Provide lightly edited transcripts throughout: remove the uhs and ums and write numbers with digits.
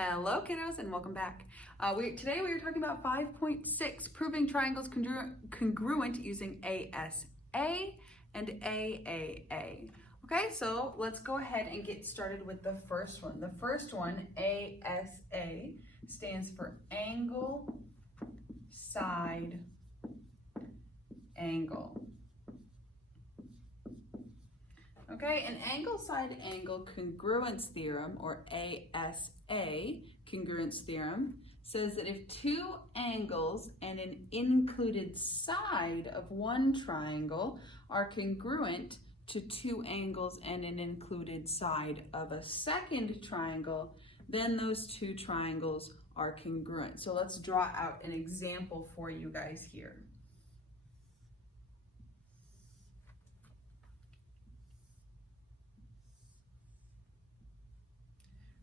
Hello kiddos and welcome back. Today we are talking about 5.6, proving triangles congruent using ASA and AAA. Okay, so let's go ahead and get started with the first one. The first one, ASA, stands for angle, side, angle. Okay, an angle, side, angle congruence theorem, or ASA congruence theorem, says that if two angles and an included side of one triangle are congruent to two angles and an included side of a second triangle, then those two triangles are congruent. So let's draw out an example for you guys here.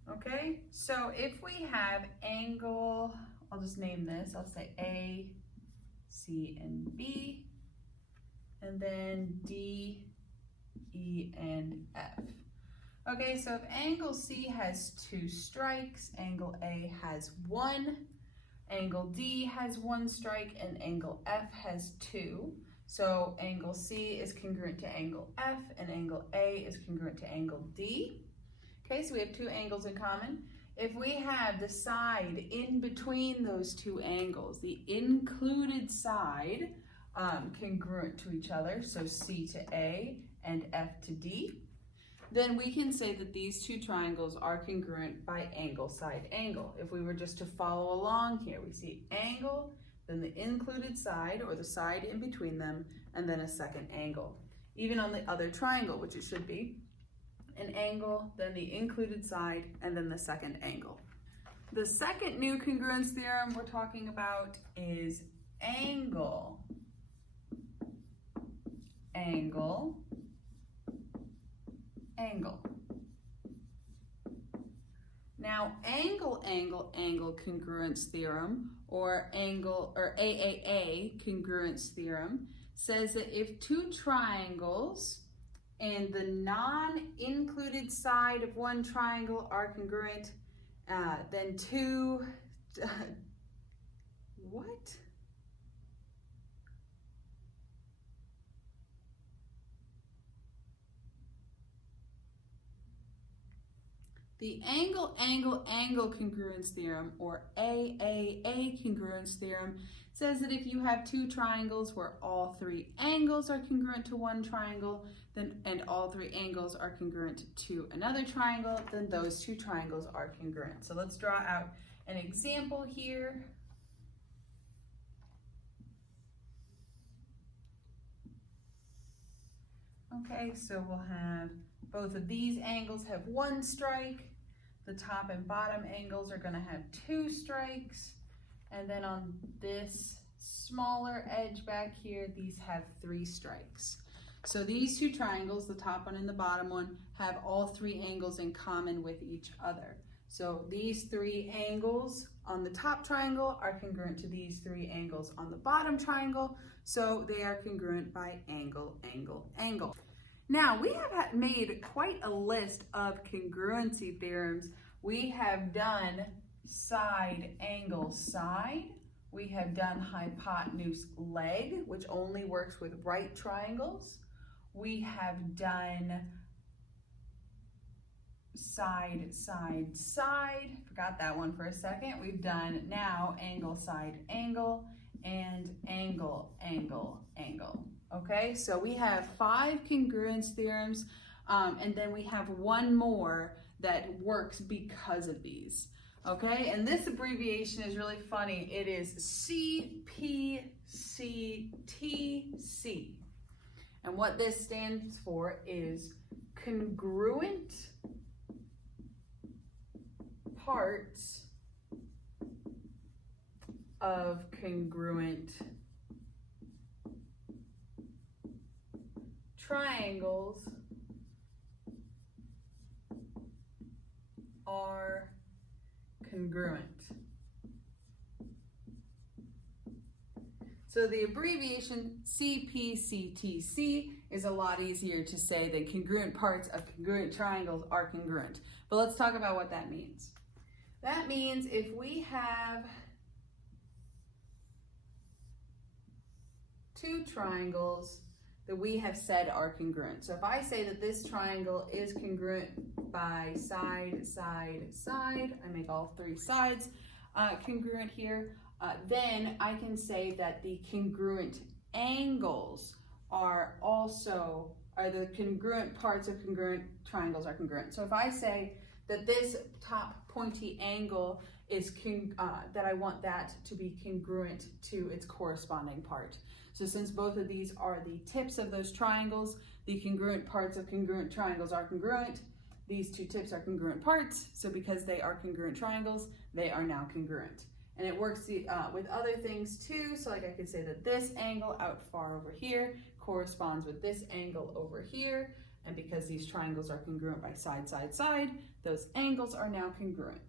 Okay, so if we have angle, I'll just name this, I'll say A, C, and B, and then D, E, and F. Okay, so if angle C has two strikes, angle A has one, angle D has one strike, and angle F has two. So angle C is congruent to angle F, and angle A is congruent to angle D. Okay, so we have two angles in common. If we have the side in between those two angles, the included side congruent to each other, so C to A and F to D, then we can say that these two triangles are congruent by angle, side, angle. If we were just to follow along here, we see angle, then the included side, or the side in between them, and then a second angle. Even on the other triangle, which it should be, an angle, then the included side, and then the second angle. The second new congruence theorem we're talking about is angle, angle, angle. Now, angle, angle, angle congruence theorem, or angle, or AAA congruence theorem, says that if two triangles and the non-included side of one triangle are congruent, then two, what? The angle, angle, angle congruence theorem, or AAA congruence theorem, says that if you have two triangles where all three angles are congruent to one triangle, and all three angles are congruent to another triangle, then those two triangles are congruent. So let's draw out an example here. Okay, so we'll have both of these angles have one strike. The top and bottom angles are going to have two strikes. And then on this smaller edge back here, these have three strikes. So these two triangles, the top one and the bottom one, have all three angles in common with each other. So these three angles on the top triangle are congruent to these three angles on the bottom triangle. So they are congruent by angle, angle, angle. Now, we have made quite a list of congruency theorems. We have done side, angle, side. We have done hypotenuse, leg, which only works with right triangles. We have done side, side, side. Forgot that one for a second. We've done now angle, side, angle, and angle, angle, angle. Okay, so we have 5 congruence theorems, and then we have one more that works because of these. Okay, and this abbreviation is really funny. It is CPCTC. And what this stands for is congruent parts of congruent triangles are congruent. So the abbreviation CPCTC is a lot easier to say than congruent parts of congruent triangles are congruent. But let's talk about what that means. That means if we have two triangles that we have said are congruent. So if I say that this triangle is congruent by side, side, side, I make all three sides congruent here, then I can say that the congruent angles are the congruent parts of congruent triangles are congruent. So if I say that this top pointy angle is that I want that to be congruent to its corresponding part. So since both of these are the tips of those triangles, the congruent parts of congruent triangles are congruent. These two tips are congruent parts. So because they are congruent triangles, they are now congruent. And it works with other things too. So like I could say that this angle out far over here corresponds with this angle over here. And because these triangles are congruent by side, side, side, those angles are now congruent.